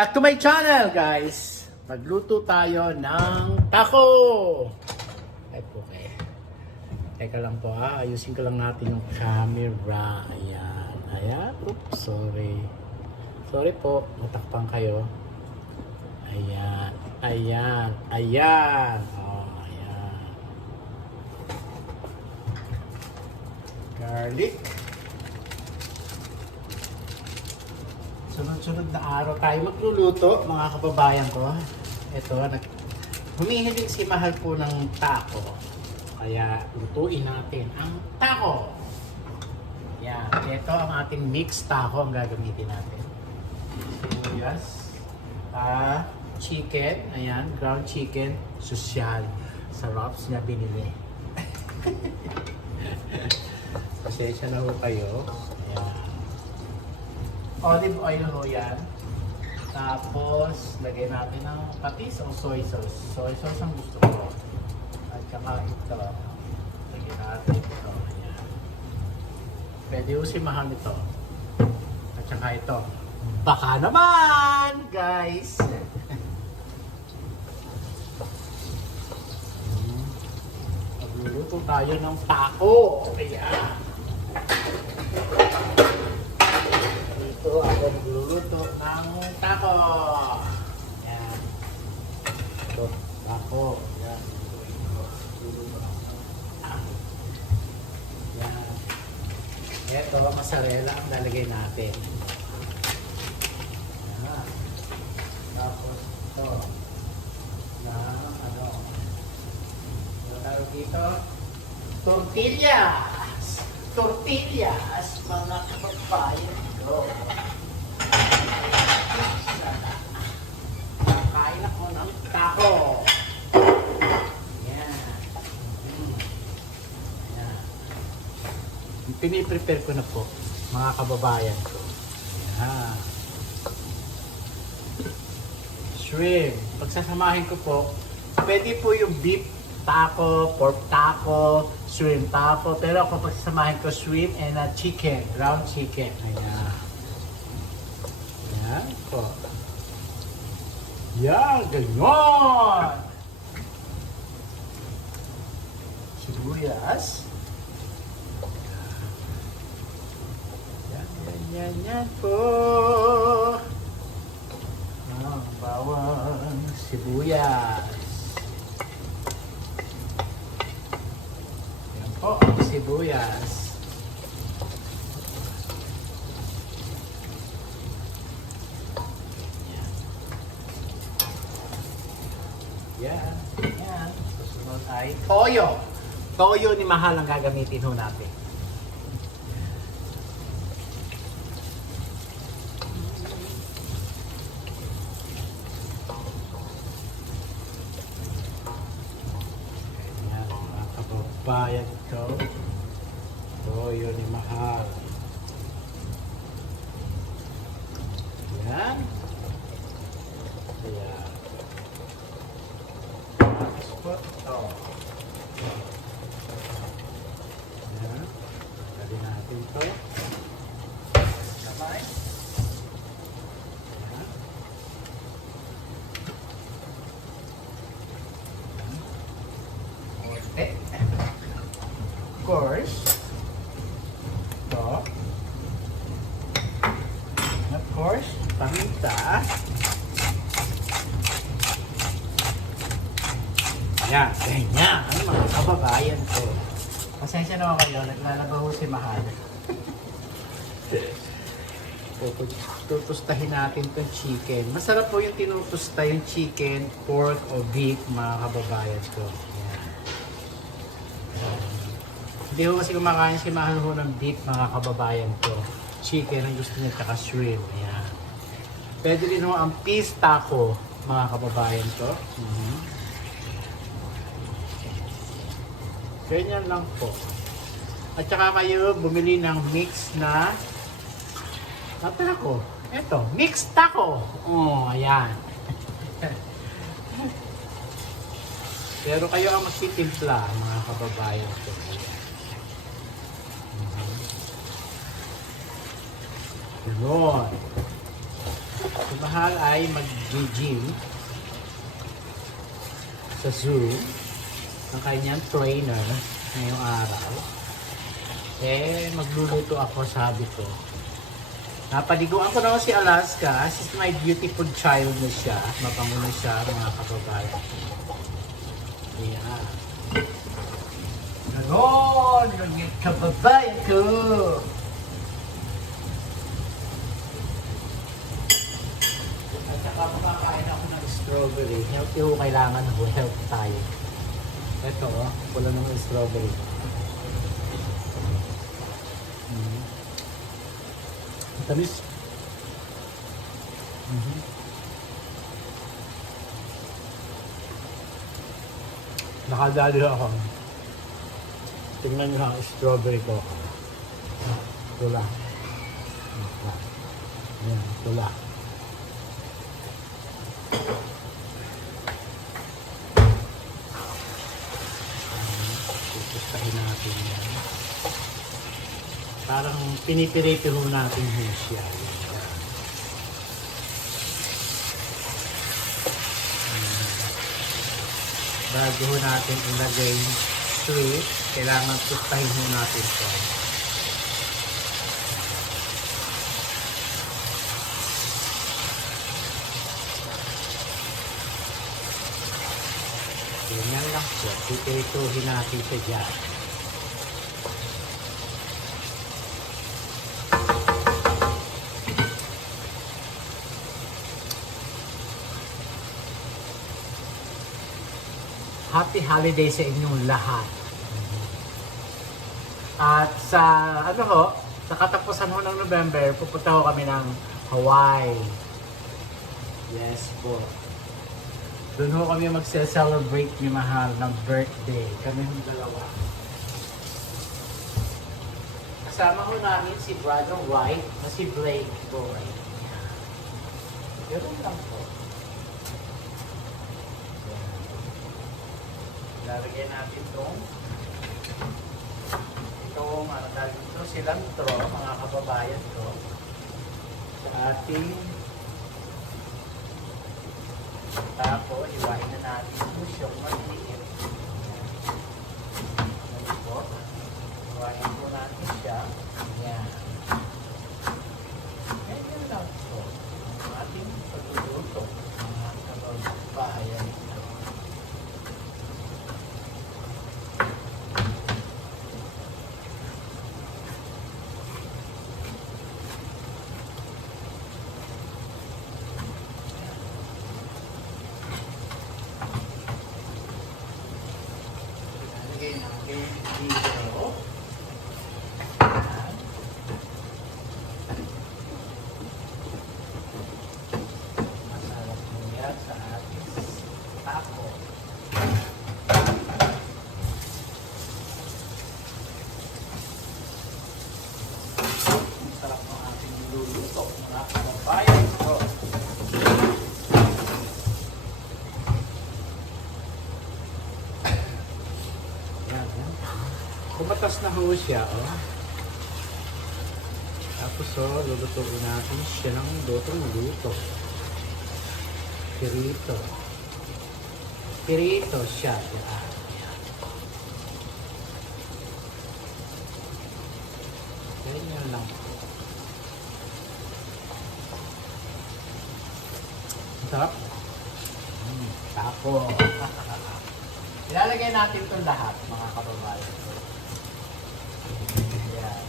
back to my channel, guys. Magluto tayo ng taco. Ay po kayo. Teka lang po ayusin ko lang natin yung camera. Ayan. Ayan. Oops, sorry. Sorry po. Matakpan kayo. Ayan. Ayan. Ayan. Oh, ayan. Garlic. Sunod-sunod na araw tayo magluluto, mga kababayan ko. Ito, humihiling si Mahal po ng taco. Kaya lutuin natin ang taco. Yan, ito ang ating mixed taco ang gagamitin natin. Sibuyas, chicken, ayan, ground chicken, sosyal. Sarap niya binili. Pasensya na ho kayo. Ayan. Olive oil ho yan. Tapos, lagay natin ng patis o soy sauce. Soy sauce ang gusto ko. At saka ito. Lagay natin ito. Ayan. Pwede ho si Mahal ito. At saka ito. Baka naman, guys! Magluluto tayo ng taco. Ayan. Ito ako magluluto ng taco. Yan. Ito, taco. Yan. Yan. Ito, mozzarella ang lalagay natin. Yan. Tapos ito. Na, ano tawag dito? Tortillas! Tortillas! Mga kababayan ko. Kain ako ng taco. Yan. Yan. Piniprepare ko na po, mga kababayan ko. Yan. Shrimp. Pagsasamahin ko po, pwede po yung beef taco, pork taco, shrimp taco. Pero ako pagsasamahin ko shrimp and chicken, ground chicken. Ayan. Ayan po. Yan, ganyan. Sibuyas. Yan po. Bawang sibuyas. Yan po, ang sibuyas. Yan, yan. Susunod ay toyo. Toyo ni Mahal ang gagamitin ho natin. Yan, mga kababayan ko. Toyo ni Mahal. Yan. Yan. Ito. Ayan. Dali natin ito. Kamay. Ayan. Konti. Of course. Ito. And of course, paminta. Yan, ganyan. Ano mga kababayan ko. Pasensya na ako kayo, naglalabaho si Mahal. Tutustahin natin itong chicken. Masarap po yung tinutusta yung chicken, pork, o beef, mga kababayan ko. Yan. Hindi ko kasi kumakain si Mahal ho ng beef, mga kababayan ko. Chicken ang gusto niya, tsaka shrimp. Yan. Pwede rin ho ang peas taco, mga kababayan ko. Ganyan lang po. At saka kayo bumili ng mix na taco. Ito, mixed taco. Oh, ayan. Pero kayo ang magtitimpla, mga kababayan ko. Yun. Si Mahal ay mag-gym sa Zoom ng kanyang trainer ngayong araw. Eh, magluluto ako, sabi ko. Napaliguan ko naman si Alaska. She's my beautiful child na siya. Mapango na siya, mga kababayan. Ayan. Ganon! Mga kababayan ko! At saka makakain ako ng strawberry. Healthy ho, kailangan ho. Healthy tayo. Ito, wala naman strawberry. Tamis. Nakadali ako. Tingnan nyo ang strawberry ko. Tula. Ayan, tula. Pupustahin natin yan. Parang pinipirito ho natin siya. Bago ho natin ilagay yung sweet, kailangan pustahin ho natin ito. Ganyan lang po. Pipirituhin natin siya dyan. Happy holiday sa inyong lahat. At sa sa katapusan ho ng November, pupunta ho kami ng Hawaii. Yes po. Doon ho kami magse-celebrate ni Mahal ng birthday. Kami hong dalawa. Kasama ho namin si Brother White na si Blake Boy. Ganun lang po. Lalagyan natin itong cilantro, mga kababayan ko, sa ating tapo. Iwain na natin yung maliit. Iwain po natin siya. Ayan. Ganyan lang po ang ating pagluluto, mga kababayan ko. Dito. Masarap mo yan sa ating taco. Masarap ng ating niluluto, mga kababayan ko. Kumatas na ho siya, oh. Tapos, lulutuin natin siya ng luto. Pirito. Pirito siya. Ganyan lang. Sarap. Tapo. Ilalagay natin itong lahat, mga kababayan. Ayan.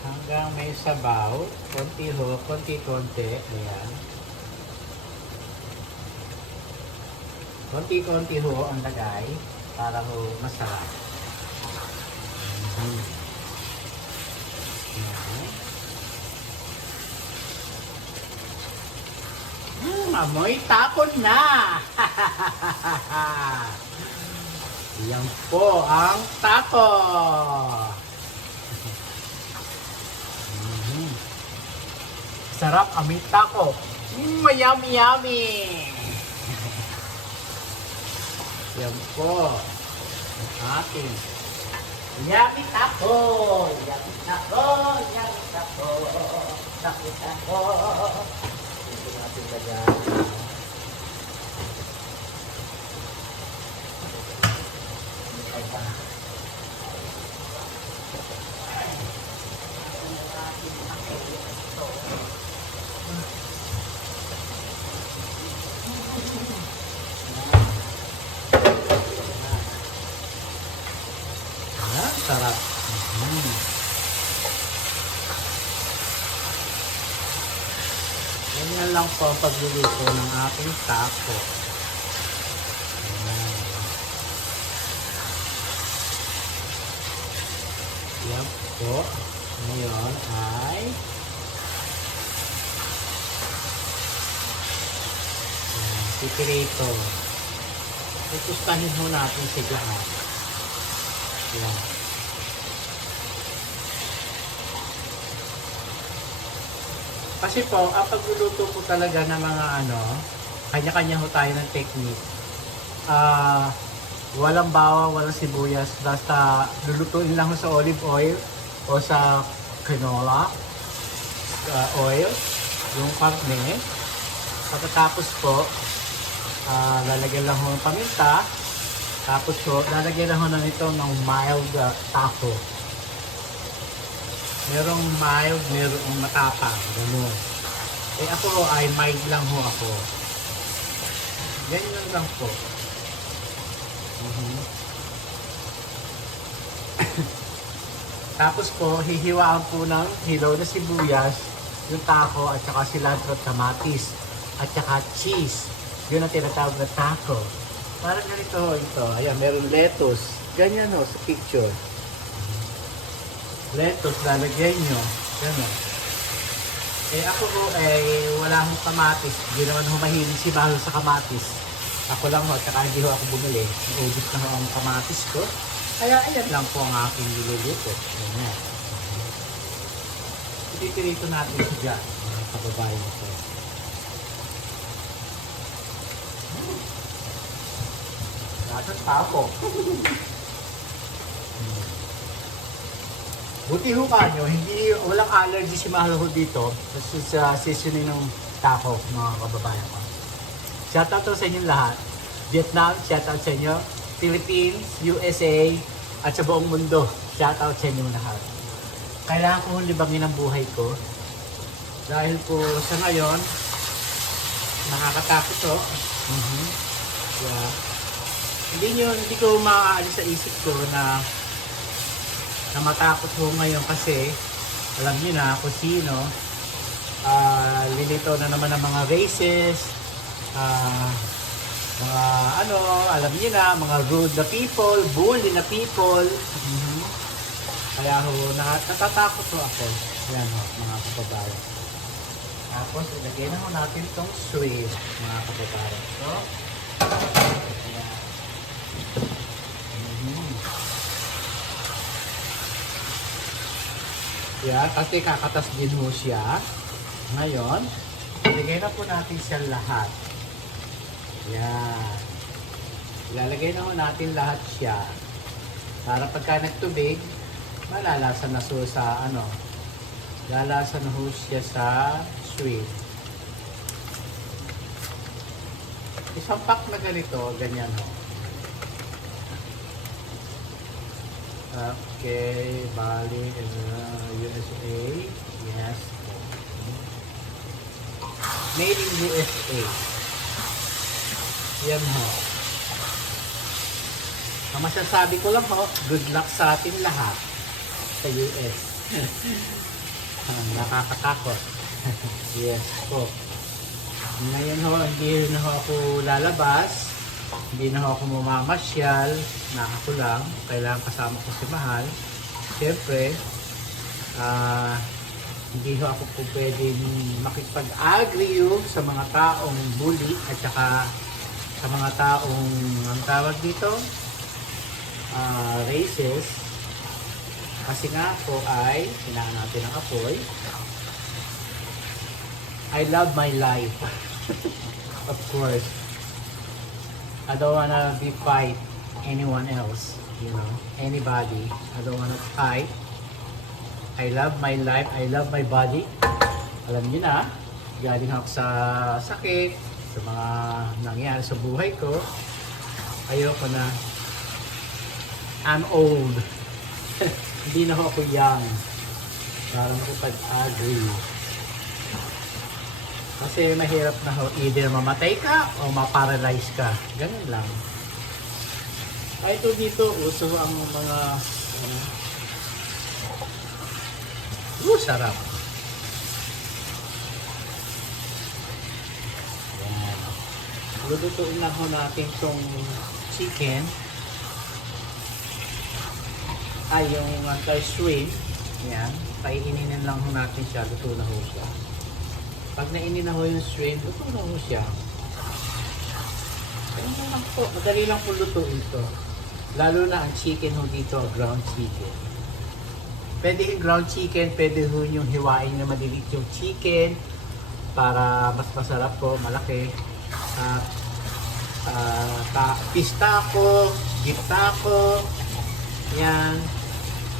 Hanggang may sabaw. Konti ho, konti-konti. Ayan. Konti-konti ho ang lagay para ho masarap. Ayan. Amoy tapon na! Yan po ang taco! Sarap amoy taco! Yummy, yummy! Yan po ang ating Yummy taco! Yummy taco! Yummy taco! Taco taco! Ito natin lagyan. Ay pa. Sarap. Ganyan lang po ang pagluluto ng ating taco. Yan po. Ngayon ay pipirito. Itustahin ho natin sa gaan. Yan. Kasi po, ang pagluluto po talaga ng mga kanya-kanya ho tayo ng technique. Walang bawang, walang sibuyas, basta lulutuin lang ho sa olive oil o sa canola oil, yung karne. Pagkatapos po, lalagyan lang ho ng paminta, tapos po, lalagyan lang ho na nito ng mild taco. Merong mild, merong matapang. Ganun. Eh ako ay mild lang ho ako. Ganyan lang po. Tapos po, hihiwaan po ng hilaw na sibuyas, yung taco, at saka cilantro at kamatis, at saka cheese. Yun ang tinatawag na taco. Parang ganito ho ito. Ayan, meron lettuce. Ganyan ho sa picture. Lettuce, lalagyan nyo. Gano'n. Eh ako po ay wala akong kamatis. Hindi naman humahilig si Bahal sa kamatis. Ako lang ho, tsaka hindi ho ako bumili. Naubos na ho ang kamatis ko. Kaya ayan lang po ang aking niluluto. Ayan. Ipipirito natin siya dyan. Mga kababayan ko. Nasaan pa ako? Buti ho kanyo, walang allergy si Mahal ho dito sa seasoning ng taco, mga kababayan ko. Shoutout to sa inyo lahat. Vietnam, shoutout sa inyo. Philippines, USA, at sa buong mundo, shoutout sa inyo lahat. Kailangan ko libangin ang buhay ko. Dahil po sa ngayon, nakakatakot to. Yeah. Hindi ko maaalis sa isip ko na matakot ho ngayon kasi alam niyo na kung sino lilito na naman ng mga races, mga alam niyo na, mga rude na people, bully na people. Kaya ho, natatakot ho ako. Yan ho, mga kababayan. Tapos ilagay na ho natin itong shrimp, mga kababayan. So, ayan. Yan, kasi kakatas din ho siya. Ngayon, ilagay na po natin siya lahat. Yan. Ilalagay na ho natin lahat siya. Para pagka nagtubig, malalasan na so sa lalasan na ho siya sa shrimp. Isang pack na ganito, ganyan ho. Okay, Bali, USA, yes. Made in USA. Yan ho. Ang masasabi ko lang ho, good luck sa atin lahat sa US. Nakakatakot. Yes po. Ngayon ho, hindi na ho ako lalabas. Hindi na ako mamamasyal, na ako lang, kailangan kasama ko si Mahal. Siyempre, hindi ako po pwedeng makipag-agree sa mga taong bully at saka sa mga taong, ang tawag dito, racist. Kasi nga po ay, hinaan natin ang apoy. I love my life. Of course. I don't wanna be fight anyone else. You know, anybody. I don't wanna fight. I love my life. I love my body. Alam niyo na, galing ako sa sakit, sa mga nangyari sa buhay ko. Ayoko na. I'm old. Hindi na ako young. Parang makipag-agree. Kasi mahirap na ho, either mamatay ka o maparalyze ka. Ganun lang. Ay, ito dito, uso ang mga sarap. Yan. Lulutuin lang ho natin itong chicken. Ay, yung shrimp. Yan. Paininin lang ho natin siya. Luto na ho siya. Pag nainin na ho yung shrimp, luto na ho siya. Ayun lang po. Madali lang po lutuin ito. Lalo na ang chicken ho dito, ground chicken. Pwede yung ground chicken, pwede ho yung hiwain na malilit yung chicken para mas masarap po, malaki. Fish taco, beef taco, yan,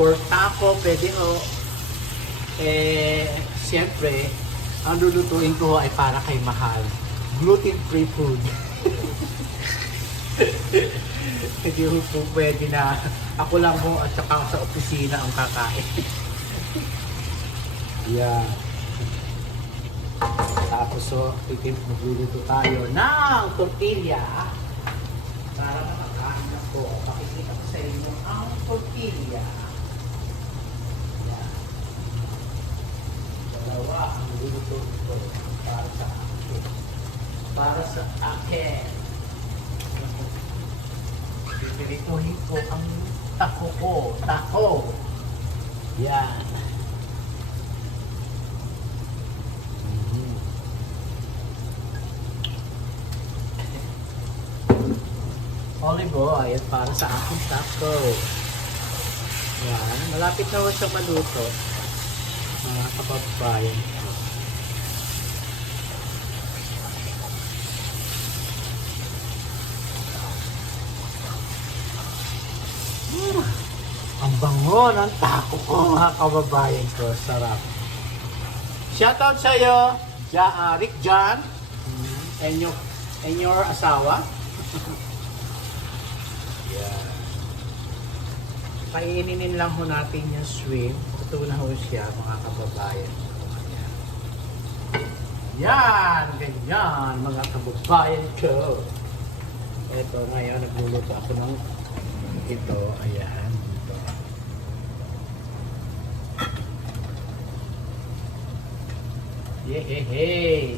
pork taco, pwede ho. Siyempre, ang lulutuin ko ay para kay Mahal. Gluten-free food. Hindi po pwede na ako lang po at saka sa opisina ang kakain. Yeah. Tapos so, magluluto tayo ng tortilla. Para makakain na po. Pakikita ko sa inyo ang tortilla. Yeah. Dalawa ang luluto ito para sa akin. Para sa akin. Pipilituhin ko ang tako ko. Tako. Yan. Olive oil para sa aking taco. Yan. Malapit na siya maluto. Mga kababayan. Ang bango ng taco ko, mga kababayan ko. Sarap. Shoutout sa iyo, Rick John, and your asawa. Yeah. Paininin lang ho natin yung shrimp. Ito na ho siya, mga kababayan ko. Yan, ganyan, mga kababayan ko. Ito, ngayon, nagluluto ako ng ito, ayan, ito. Yehey!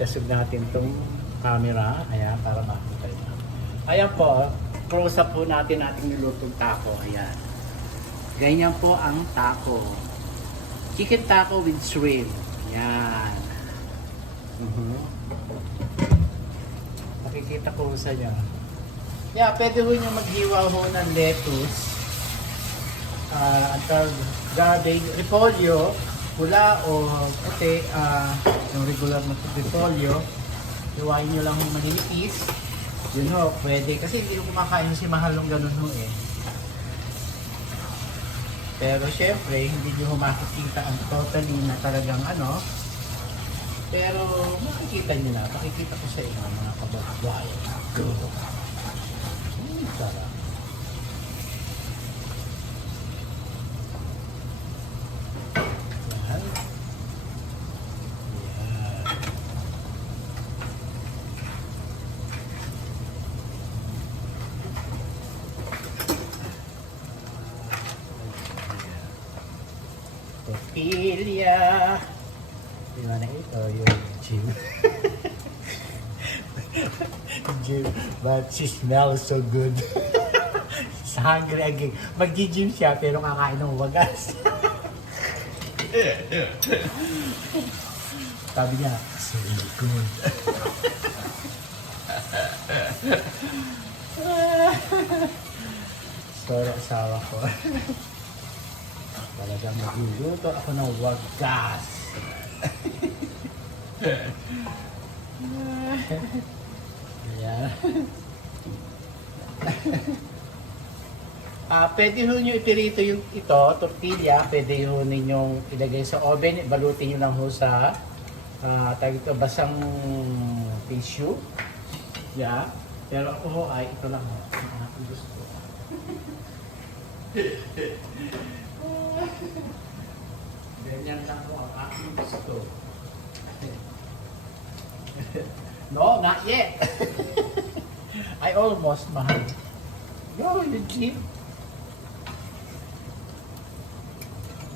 Kasog natin itong camera, ayan, para makita nyo. Ayan po, close up po natin ating nilutong taco, ayan. Ganyan po ang taco. Chicken taco with shrimp. Ayan. Makikita ko sa inyo. Yeah, pwede ho nyo maghiwa ho ng lettuce, garbage, repolyo, pula o puti, yung regular na repolyo. Hiwain nyo lang yung maninipis. Yun ho, pwede. Kasi hindi ko kumakain si Mahal ng ganun ho eh. Pero syempre, hindi nyo makikita ang totally na talagang ano. Pero makikita nyo na. Pakikita ko sa inyo mga kababayan. Go! Sarap. Yan. Tortilla. Di mana ito yung gym. Gym, but she smells so good. Sa hungry again. Mag-gym siya pero kakain ng wagas. Sabi niya, so good. Sorry, asawa ko. Talagang magluluto ako ng wagas. Ayan. Pwede ho nyo ipirito yung ito, tortilla, pwede ho ninyong ilagay sa oven, balutin nyo lang ho sa tawag ito, basang tissue. Yeah. Pero ako ho ay ito lang ho. Ang aking gusto. Ganyan lang ho ang aking gusto. No, not yet. I almost, mahal. Yo, Eugene.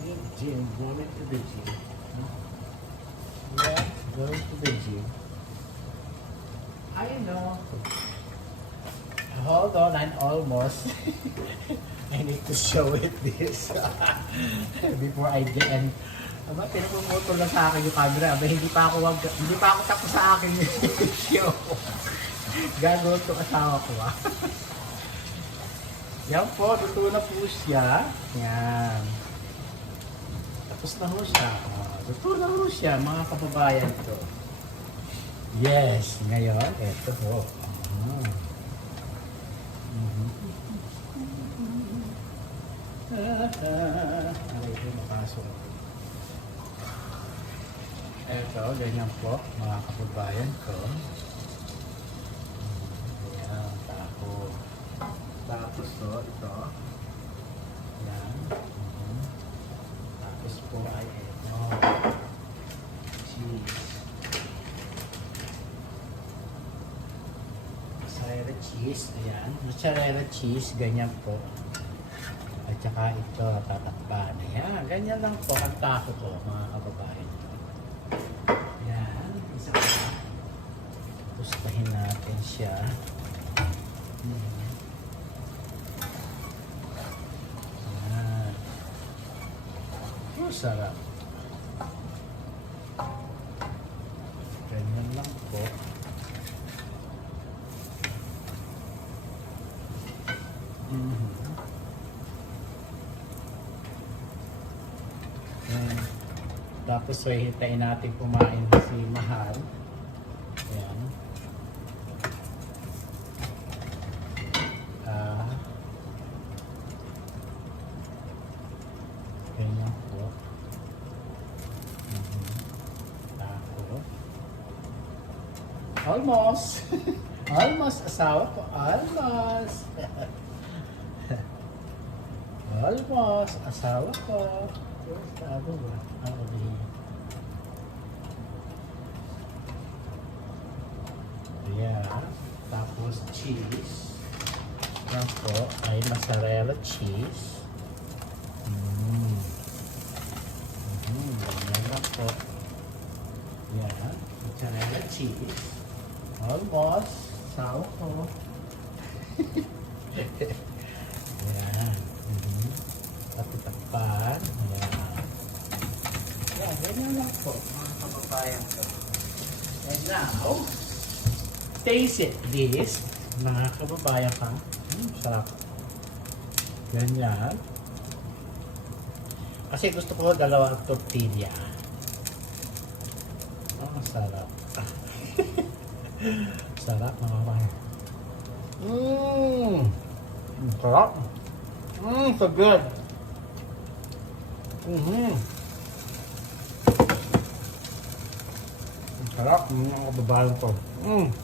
Eugene, going to the gym. Yeah, going to the gym. I know. Hold on, I'm almost. I need to show it this before I get in. Aba, pinapumutol lang sa akin yung camera. Aba, hindi pa ako tapos sa akin yung show. Gagawin itong asawa ko Yan po, luto na po siya. Yan. Tapos na ho siya. Luto na ho siya, mga kababayan ko. Yes, ngayon, ito po. Aray ko, makasok. Ito, ganyan po, mga kababayan ko. Ayan, tapo. Tapos to, ito. Yan. Tapos po ay ito. Cheese. Mozzarella cheese. Ayan. Mozzarella cheese. Ganyan po. At saka ito, tatakpan. Ayan. Ganyan lang po ang taco ko, mga kababayan. Ayan. Isa pa. Pustahin natin siya. Sarap. Ganyan lang po. Tapos ay hintayin natin kumain si Mahal. Ayan. Ganyan po. Almost. Almost, asawa ko. Almost. Almost, asawa ko. Sabi ba? Yeah. Tapos cheese. Yan po ay mozzarella cheese. Ganyan lang po. Yan. Mozzarella cheese. Almost. Sawa ko. Yan. Tapitakpan. Yan. Yan. Ganyan lang po. Mga kababayan ko. And now, taste it this. Mga kababayan ka. Sarap. Ganyan. Kasi gusto ko dalawang tortilla. Sarap. Sarap mga kababayan. Sarap. So good. Sarap mga kababayan ko.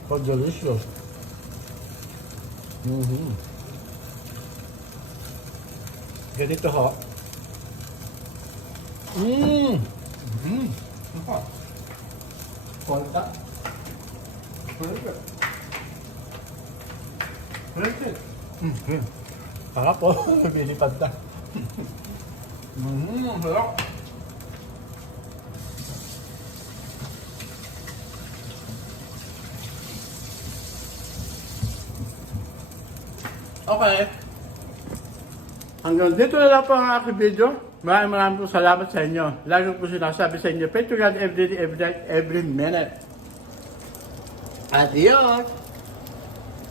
So delicious. Ganito ho. Konta. Perfect. Sarap po. Pinipad na. Sarap. Okay. Hanggang dito na lang po ang aking video. Maraming po salamat sa inyo. Lagi po sinasabi sa inyo, pray to God every day, every minute. Adios!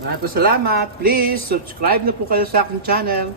Maraming po salamat. Please, subscribe na po kayo sa aking channel.